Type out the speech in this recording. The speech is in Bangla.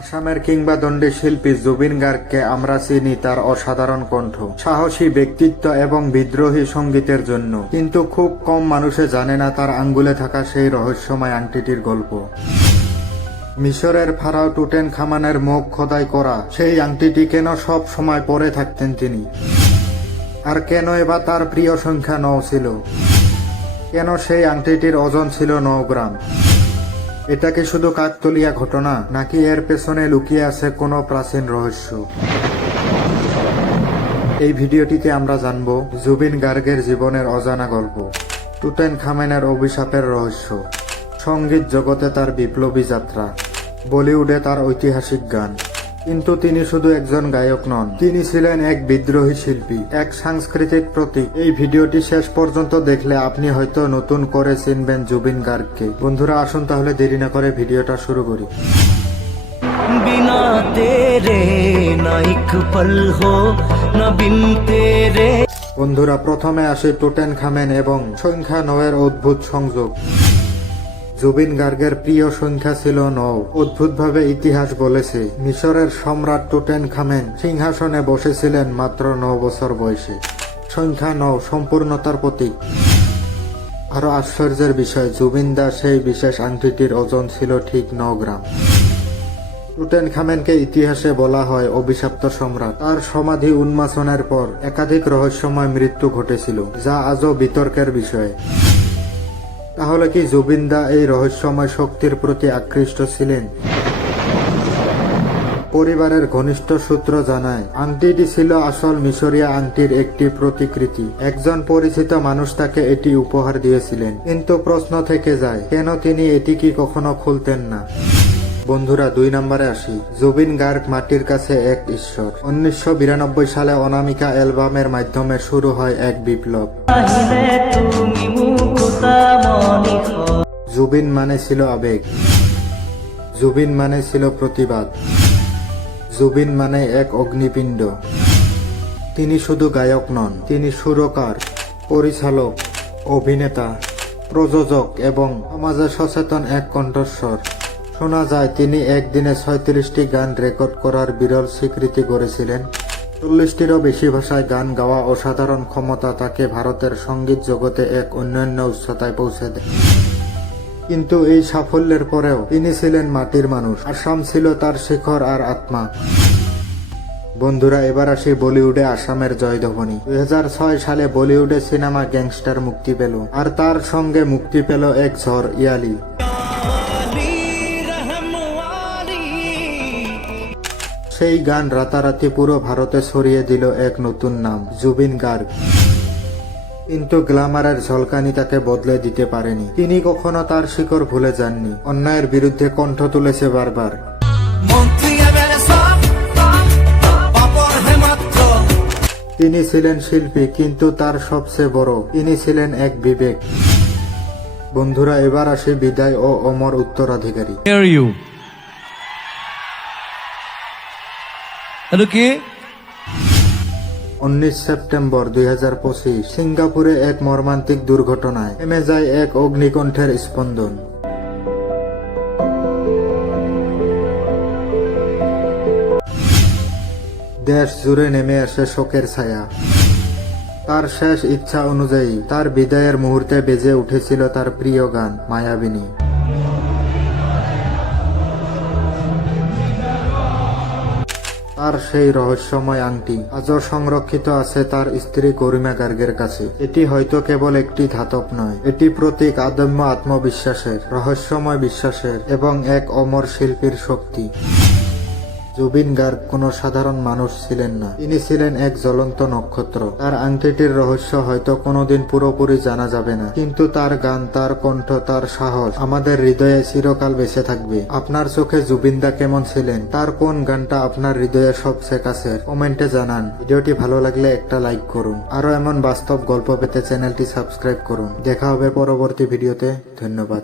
আসামের কিংবদন্তি শিল্পী জুবিন গার্গকে আমরা চিনি তার অসাধারণ কণ্ঠ, সাহসী ব্যক্তিত্ব এবং বিদ্রোহী সঙ্গীতের জন্য, কিন্তু খুব কম মানুষে জানে না তার আঙ্গুলে থাকা সেই রহস্যময় আংটিটির গল্প। মিশরের ফারাও টুটেনখামেনের মুখ খোদাই করা সেই আংটিটি কেন সব সময় পরে থাকতেন তিনি? আর কেন এবার তার প্রিয় সংখ্যা 9 ছিল? কেন সেই আংটিটির ওজন ছিল 9 গ্রাম? এটা কি শুধু কাকতলীয়া ঘটনা, নাকি এর পেছনে লুকিয়ে আছে কোনো প্রাচীন রহস্য? এই ভিডিওটিতে আমরা জানব জুবিন গার্গের জীবনের অজানা গল্প, টুটেনখামেনের অভিশাপের রহস্য, সঙ্গীত জগতে তার বিপ্লবী যাত্রা, বলিউডে তার ঐতিহাসিক গান। কিন্তু তিনি শুধু একজন গায়ক নন, তিনি ছিলেন এক বিদ্রোহী শিল্পী, এক সাংস্কৃতিক প্রতীক। এই ভিডিওটি শেষ পর্যন্ত দেখলে আপনি হয়তো নতুন করে চিনবেন জুবিন গার্গকে। বন্ধুরা, আসুন তাহলে দেরি না করে ভিডিওটা শুরু করি। বিনা তেরে না এক পল হো না বিন তেরে। বন্ধুরা, প্রথমে আসে টুটেনখামেন এবং সংখ্যা 9 এর অদ্ভুত সংযোগ। জুবিন গার্গের প্রিয় সংখ্যা ছিল 9। অদ্ভুতভাবে ইতিহাস বলেছে মিশরের সম্রাট টুটেনখামেন সিংহাসনে বসেছিলেন মাত্র 9 বছর বয়সে। সংখ্যা 9 সম্পূর্ণতার প্রতীক। আরো আশ্চর্যের বিষয়, জুবিন দা সেই বিশেষ আংটিটির ওজন ছিল ঠিক 9 গ্রাম। টুটেনখামেনকে ইতিহাসে বলা হয় অভিশপ্ত সম্রাট। তার সমাধি উন্মোচনের পর একাধিক রহস্যময় মৃত্যু ঘটেছিল, যা আজও বিতর্কের বিষয়। তাহলে কি জুবিন দা এই রহস্যময় শক্তির প্রতি আকৃষ্ট ছিলেন? পরিবারের ঘনিষ্ঠ সূত্র জানায় আংটিটি ছিল আসল মিশরীয় আংটির একটি প্রতিকৃতি। একজন পরিচিত মানুষ তাকে এটি উপহার দিয়েছিলেন, কিন্তু প্রশ্ন থেকে যায় কেন তিনি এটি কি কখনো খুলতেন না। বন্ধুরা, 2 নম্বরে আসি। জুবিন গার্গ মাটির কাছে এক ঈশ্বর। 1992 সালে অনামিকা অ্যালবামের মাধ্যমে শুরু হয় এক বিপ্লব। জুবিন মানে ছিল আবেগ, জুবিন মানে ছিল প্রতিবাদ, জুবিন মানে এক অগ্নিপিণ্ড। তিনি শুধু গায়ক নন, তিনি সুরকার, পরিচালক, অভিনেতা, প্রযোজক এবং সমাজে সচেতন এক কণ্ঠস্বর। শোনা যায় তিনি একদিনে 36টি গান রেকর্ড করার বিরল স্বীকৃতি গড়েছিলেন। 40টিরও বেশি ভাষায় গান গাওয়া অসাধারণ ক্ষমতা তাকে ভারতের সঙ্গীত জগতে এক অন্যান্য উচ্চতায় পৌঁছে দেয়। কিন্তু এই সাফল্যের পরেও তিনি ছিলেন মাটির মানুষ। আসাম ছিল তার শিখর আর আত্মা। বন্ধুরা, এবার আসি বলিউডে আসামের জয়ধ্বনি। 2006 সালে বলিউডে সিনেমা গ্যাংস্টার মুক্তি পেল, আর তার সঙ্গে মুক্তি পেল এক ঝড়, ইয়ালি। সেই গান রাতারাতি পুরো ভারতে ছড়িয়ে দিল এক নতুন নাম, জুবিন গার্গ। কিন্তু গ্ল্যামারের ঝলকানি তাকে বদলে দিতে পারেনি। তিনি কখনো তার শিকড় ভুলে যাননি, অন্যায়ের বিরুদ্ধে কণ্ঠ তুলেছে বারবার। তিনি ছিলেন শিল্পী, কিন্তু তার সবচেয়ে বড়, তিনি ছিলেন এক বিবেক। বন্ধুরা, এবার আসে বিদায় ও অমর উত্তরাধিকারী। হ্যালো, কে? 19 সেপ্টেম্বর 2025 সিঙ্গাপুরে এক মর্মান্তিক দুর্ঘটনায় থেমে যায় এক অগ্নিকণ্ঠের স্পন্দন। দেশ জুড়ে নেমে আসে শোকের ছায়া। তার শেষ ইচ্ছা অনুযায়ী তার বিদায়ের মুহূর্তে বেজে উঠেছিল তার প্রিয় গান, মায়াবিনী। তার সেই রহস্যময় আংটি আজও সংরক্ষিত আছে তার স্ত্রী গরিমা গার্গের কাছে। এটি হয়তো কেবল একটি ধাতব নয়, এটি প্রতীক আদম্য আত্মবিশ্বাসের, রহস্যময় বিশ্বাসের এবং এক অমর শিল্পীর শক্তি। জুবিন গার্গ কোনো সাধারণ মানুষ ছিলেন না, তিনি ছিলেন এক জ্বলন্ত নক্ষত্র। তার আংটিটির রহস্য হয়তো কোনোদিন পুরোপুরি জানা যাবে না, কিন্তু তার গান, তার কণ্ঠ, তার সাহস আমাদের হৃদয়ে চিরকাল বেঁচে থাকবে। আপনার চোখে জুবিন দা কেমন ছিলেন? তার কোন গানটা আপনার হৃদয়ে সবচেয়ে কাছের? কমেন্টে জানান। ভিডিওটি ভালো লাগলে একটা লাইক করুন। আরো এমন বাস্তব গল্প পেতে চ্যানেলটি সাবস্ক্রাইব করুন। দেখা হবে পরবর্তী ভিডিওতে। ধন্যবাদ।